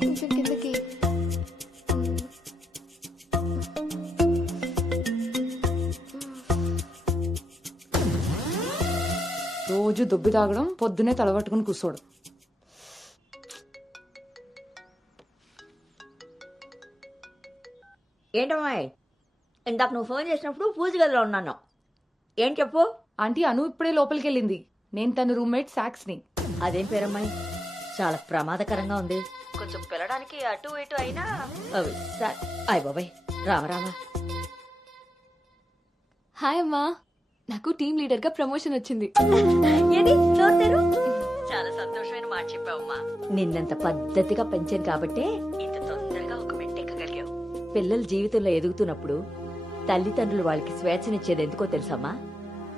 కొంచెం కిందకి. రోజు దుబ్బి తాగడం, పొద్దునే తలబట్టుకుని కూర్చోవడం. ఏంటమ్మాయి, ఇందాక నువ్వు ఫోన్ చేసినప్పుడు పూజ గదిలో ఉన్నాను. ఏం చెప్పు? ఆంటీ అను ఇప్పుడే లోపలికి వెళ్ళింది. నేను తన రూమ్మేట్ సాక్స్ని. అదేం పేరమ్మాయి, చాలా ప్రమాదకరంగా ఉంది. కొంచెం పిల్లడానికి అటు ఇటు అయినా అయ్ బాబాయ్, రామరామా. హాయ్ అమ్మా, నాకు టీమ్ లీడర్ గా ప్రమోషన్ వచ్చింది. ఏది నోరు తెరు. చాలా సంతోషమైన మాట చెప్పావమ్మా. నిన్నంత పద్ధతిగా పెంచాను కాబట్టే ఇంత తొందరగా ఒక మెట్టెక్కగలిగావు. పిల్లల జీవితంలో ఎదుగుతున్నప్పుడు తల్లిదండ్రులు వాళ్ళకి స్వేచ్ఛనిచ్చేది ఎందుకో తెలుసమ్మా?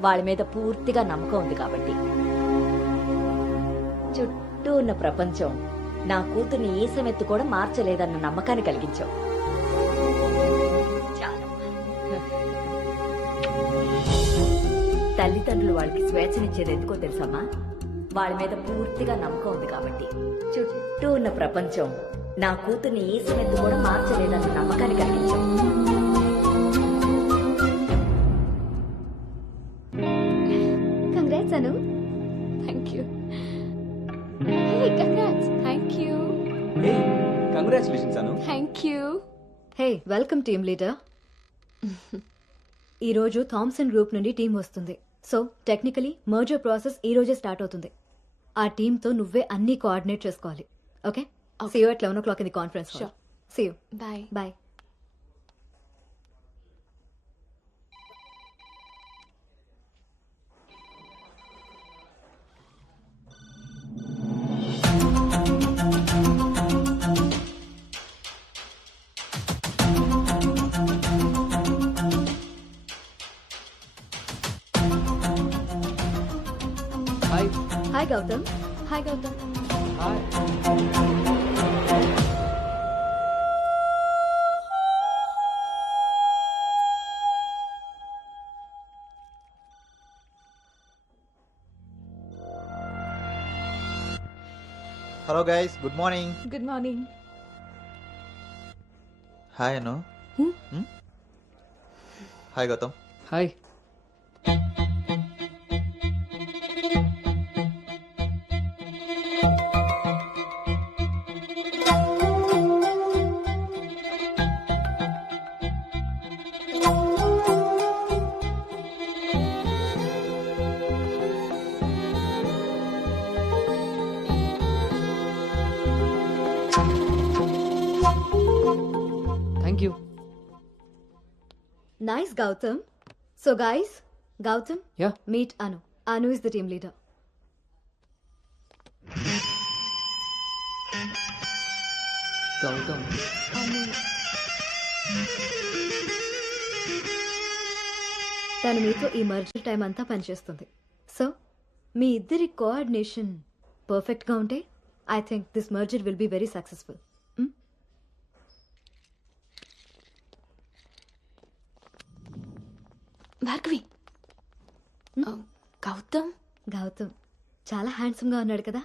వాళ్ళ మీద పూర్తిగా నమ్మకం ఉంది కాబట్టి. చుట్టూ ఉన్న ప్రపంచం నా కూతుర్ని ఈసమెత్తు కూడా మార్చలేదన్న నమ్మకాన్ని కలిగించావు. చాలమ్మా. తల్లిదండ్రులు వాళ్ళకి స్వేచ్ఛనిచ్చేది ఎందుకో తెలుసమ్మా? వాళ్ళ మీద పూర్తిగా నమ్మకం ఉంది కాబట్టి. చుట్టూ ఉన్న ప్రపంచం నా కూతుర్ని ఈసమెత్తు కూడా మార్చలేదన్న నమ్మకాన్ని కలిగించావు. Congrats Anu. Thank you. Hey congrats. Thank you. Hey congratulations Anu. Thank you. Hey welcome team leader. ఈరోజు థామ్సన్ గ్రూప్ నుండి టీం వస్తుంది. సో టెక్నికలీ మర్జర్ ప్రాసెస్ ఈ రోజే స్టార్ట్ అవుతుంది. ఆ టీంతో నువ్వే అన్ని కోఆర్డినేట్ చేసుకోవాలి. Okay, see you at 11 o'clock in the conference hall. See you. Bye. Bye. Hi. Hi Gautam. Hi Gautam. Hi. Hello guys, good morning. Good morning. Hi Anu. Hi Gautam. Hi. Thank you. Nice Gautam. So guys, Gautam, Yeah. meet Anu. Anu is the team leader. Gautam. తను మీతో ఈ merger time అంతా పనిచేస్తుంది. So మీ ఇద్దరి coordination పర్ఫెక్ట్గా ఉంటే I think this merger will be very successful. Bhargavi. Gautam. Gautam చాలా హ్యాండ్సమ్గా ఉన్నాడు కదా.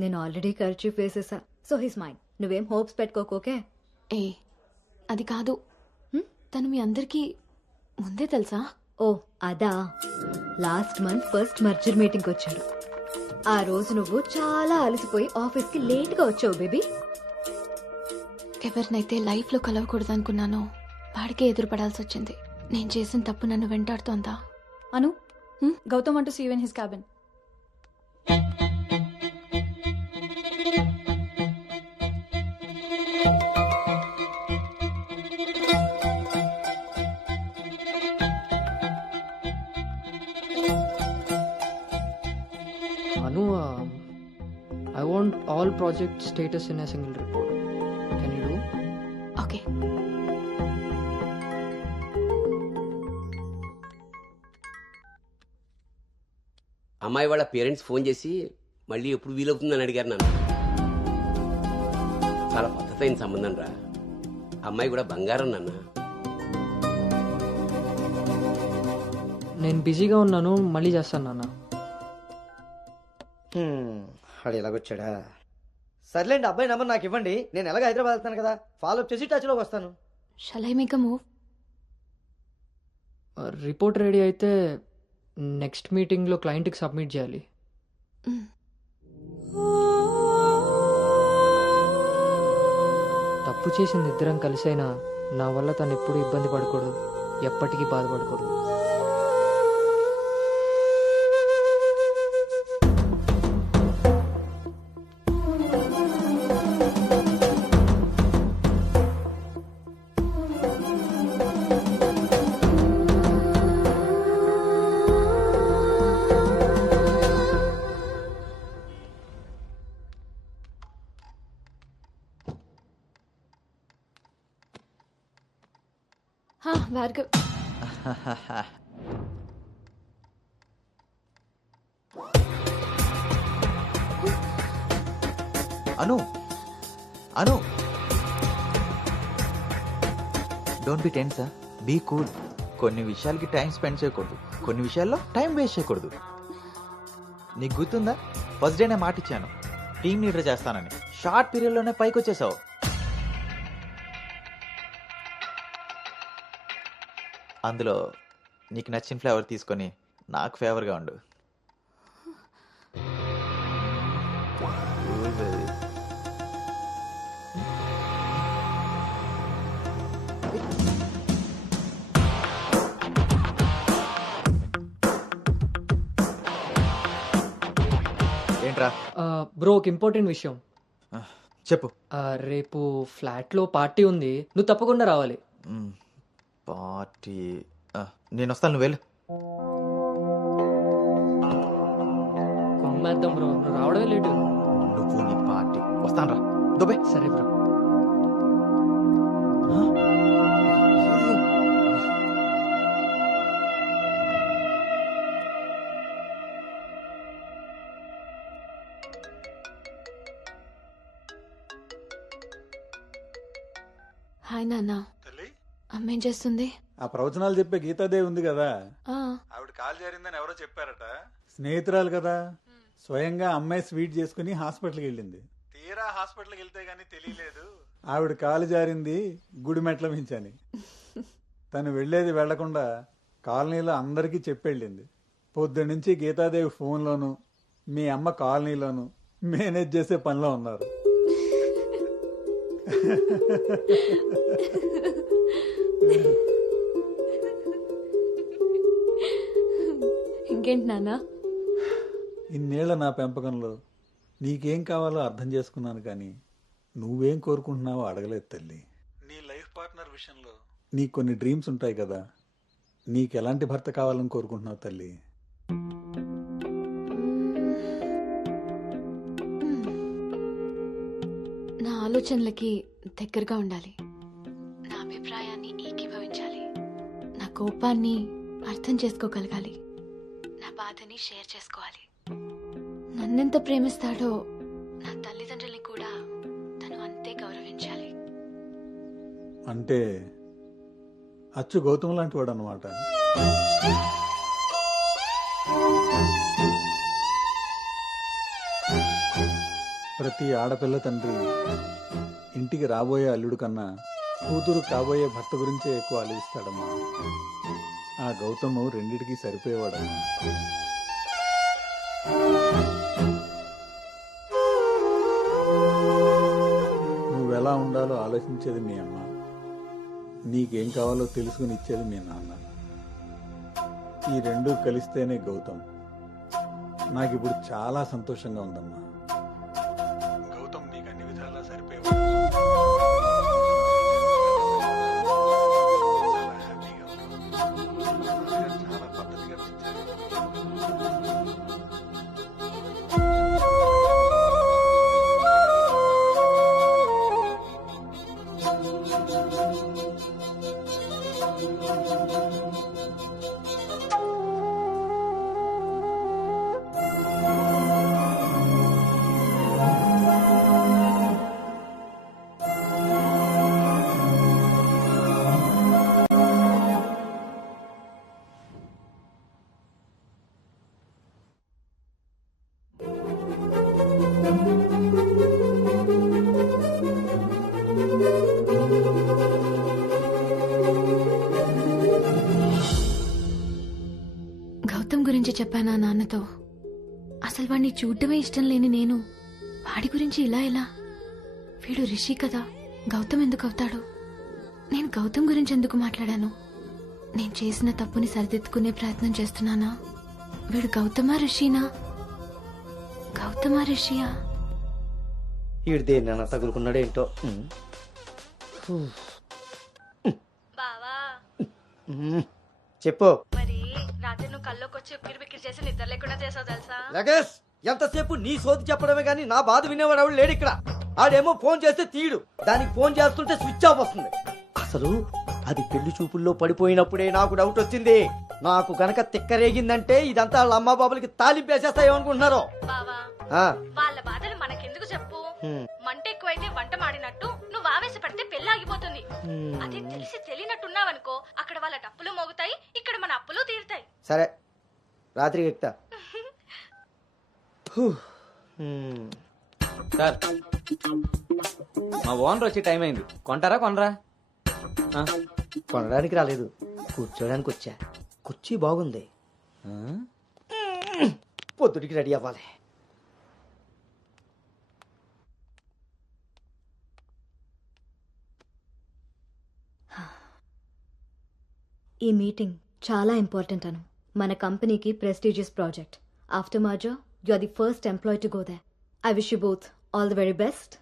నేను ఆల్రెడీ కర్చీఫ్ వేసేసా. So his mind. నువ్వేం హోప్స్ పెట్టుకోకోకే. ఏ అది కాదు, తను మీ అందరికీ ముందే తెలుసా? ఓ అదా, లాస్ట్ మంత్ ఫస్ట్ మర్జర్ మీటింగ్కి వచ్చాడు. ఆ రోజు నువ్వు చాలా అలసిపోయి ఆఫీస్కి లేట్గా వచ్చావు బేబీ. ఎవరినైతే లైఫ్లో కలవకూడదు అనుకున్నానో వాడికే ఎదురుపడాల్సి వచ్చింది. నేను చేసిన తప్పు నన్ను వెంటాడుతోందా? Anu, Gautam want to see you in his cabin. Anu, I want all project status in a single report. Can you do? Okay. అమ్మాయి వాళ్ళ పేరెంట్స్ ఫోన్ చేసి మళ్ళీ ఎప్పుడు వీలవుతుందని అడిగారు నన్ను. చాలా పద్ధతైన సంబంధం రా. అమ్మాయి కూడా బంగారం నాన్న. నేను బిజీగా ఉన్నాను, మళ్ళీ చేస్తాను నాన్న. వాడు ఎలాగొచ్చాడా? సర్లేండి, అబ్బాయి నెంబర్ నాకు ఇవ్వండి. నేను ఎలాగ హైదరాబాద్ వెళ్తాను కదా, ఫాలో అప్ చేసి టచ్లోకి వస్తాను. Shall I make a move? Report ready అయితే నెక్స్ట్ మీటింగ్లో క్లయింట్కి సబ్మిట్ చేయాలి. తప్పు చేసిన ఇద్దరం కలిసైనా నా వల్ల తను ఎప్పుడు ఇబ్బంది పడకూడదు, ఎప్పటికీ బాధపడకూడదు. Bhargav, Anu Anu, don't be tense, be cool. కొన్ని విషయాలకి టైం స్పెండ్ చేయకూడదు, కొన్ని విషయాల్లో టైం వేస్ట్ చేయకూడదు. నీకు గుర్తుందా, ఫస్ట్ డే నేను మాట ఇచ్చాను టీమ్ లీడర్ చేస్తానని. షార్ట్ పీరియడ్లోనే పైకి వచ్చేసావు. అందులో నీకు నచ్చిన ఫ్లేవర్ తీసుకొని నాకు ఫేవర్గా ఉండు. ఏంట్రా? బ్రో, ఒక ఇంపార్టెంట్ విషయం చెప్పు. రేపు ఫ్లాట్లో పార్టీ ఉంది, నువ్వు తప్పకుండా రావాలి. పార్టీ? నేను వస్తాను, నువ్వు వెళ్ళు. కుమ్మేద్దాం బ్రో, నువ్వు రావడమే లేటు. నువ్వు నీ పార్టీ, వస్తాను రా. దుబాయ్. సరే బ్రో. హాయ్ నాన్న. అమ్మ ఏం చేస్తుంది? ఆ ప్రవచనాలు చెప్పే గీతాదేవి ఉంది కదా, ఆ, ఆవిడ కాలు జారిందని ఎవరో చెప్పారట. స్నేహితురాలు కదా, స్వయంగా అమ్మాయి స్వీట్ చేసుకుని హాస్పిటల్కి వెళ్ళింది. తీరా హాస్పిటల్కి వెళ్తే గానీ తెలియలేదు ఆవిడ కాలు జారింది గుడి మెట్ల మించని. తను వెళ్లేది వెళ్లకుండా కాలనీలో అందరికీ చెప్పెళ్ళింది. పొద్దున్నుంచి గీతాదేవి ఫోన్లోను, మీ అమ్మ కాలనీలోను మేనేజ్ చేసే పనిలో ఉన్నారు. ఇంకేంటి నాన్న? ఇన్నేళ్ల నా పెంపకంలో నీకేం కావాలో అర్థం చేసుకున్నాను, కానీ నువ్వేం కోరుకుంటున్నావో అడగలేదు తల్లి. నీ లైఫ్ పార్ట్నర్ విషయంలో నీకు కొన్ని డ్రీమ్స్ ఉంటాయి కదా, నీకు ఎలాంటి భర్త కావాలని కోరుకుంటున్నావు తల్లి? నా ఆలోచనలకి దగ్గరగా ఉండాలి, నా అభిప్రాయాన్ని ఏకీభవించాలి, నా కోపాన్ని అర్థం చేసుకోగలగాలి, నా బాధని షేర్ చేసుకోవాలి. నన్నెంత ప్రేమిస్తాడో నా తల్లిదండ్రుల్ని కూడా తను అంతే గౌరవించాలి. అంటే అచ్చు గౌతమ్ లాంటి వాడు అనమాట. ప్రతి ఆడపిల్ల తండ్రి ఇంటికి రాబోయే అల్లుడు కన్నా కూతురు కాబోయే భర్త గురించే ఎక్కువ ఆలోచిస్తాడమ్మా. ఆ గౌతమ్ రెండిటికి సరిపోయేవాడమ్మా. నువ్వెలా ఉండాలో ఆలోచించేది మీ అమ్మ, నీకేం కావాలో తెలుసుకుని ఇచ్చేది మీ నాన్న. ఈ రెండూ కలిస్తేనే గౌతమ్. నాకిప్పుడు చాలా సంతోషంగా ఉందమ్మా. గౌతమ్ నీకు అన్ని విధాలా సరిపోయేవాడు. చాలా హ్యాపీగా ఉన్నావు. చాలా పద్ధతిగా పెంచారు. చెప్పానా నాన్నతో? అసలు వాడిని చూడటమే ఇష్టం లేని నేను వాడి గురించి ఇలా ఎలా? వీడు రిషి కదా, గౌతమ్ ఎందుకు అవుతాడు? నేను గౌతమ్ గురించి ఎందుకు మాట్లాడాను? నేను చేసిన తప్పుని సరిదిద్దుకునే ప్రయత్నం చేస్తున్నానా? వీడు గౌతమా రిషినా? గౌతమా రిషియా? ఈడు దేన్నైనా తగులుకున్నాడేంటో. బావా చెప్పు. మరి రాత్రి నువ్వు కల్లోకి వచ్చి ఉక్కిరి బిక్కిరి చేసి నిద్ర లేకుండా చేసావు తెలుసా? లగేష్, ఎంతసేపు నీ సోది చెప్పడమే గానీ నా బాధ వినేవాడు ఎవడు లేడు ఇక్కడ. ఆడేమో ఫోన్ చేస్తే తీయడు, దానికి ఫోన్ చేస్తుంటే స్విచ్ ఆఫ్ వస్తుంది. అసలు అది పెళ్లి చూపుల్లో పడిపోయినప్పుడే నాకు డౌట్ వచ్చింది. నాకు గనక తిక్కరేగిందంటే ఇదంతా వాళ్ళ అమ్మా బాబులకి తాలింపేసేస్తాయేమనుకుంటున్నారు. బావా వాళ్ళ బాధలు మనకెందుకు చెప్పు? మంట ఎక్కువైతే వంట మాడినట్టు నువ్వు ఆవేశపడితే పెళ్లి ఆగిపోతుంది. అదే తెలిసి తెలియనట్టున్నావనుకో, అక్కడ వాళ్ళ డప్పులు మోగుతాయి, ఇక్కడ మన అప్పులు తీరుతాయి. సరే, రాత్రికి ఎక్కుతా. సార్, మా ఓనర్ వచ్చే టైం అయింది. కొంటారా కొనరా? కొనడానికి రాలేదు, కూర్చోడానికి వచ్చా. కుర్చీ బాగుంది, పొద్దుటికి రెడీ అవ్వాలి. ఈ మీటింగ్ చాలా ఇంపార్టెంట్ అను. మన కంపెనీకి prestigious project. After merger you are the first employee to go there. I wish you both all the very best.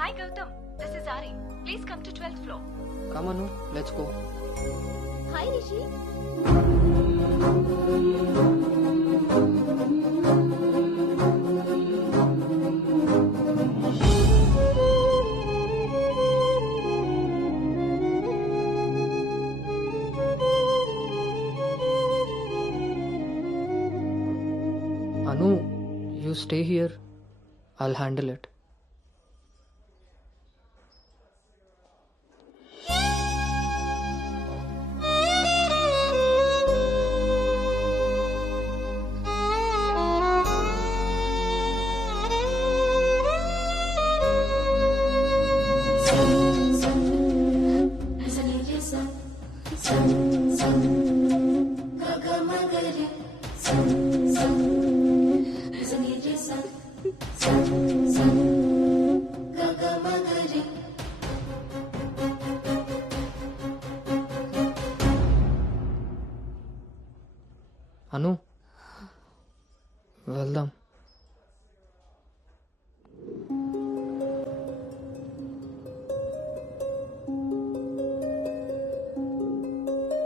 Hi Gautam, this is Ari. Please come to 12th floor. Come Anu, let's go. Hi Rishi. Anu, you stay here. I'll handle it. అను, వెళ్దాం.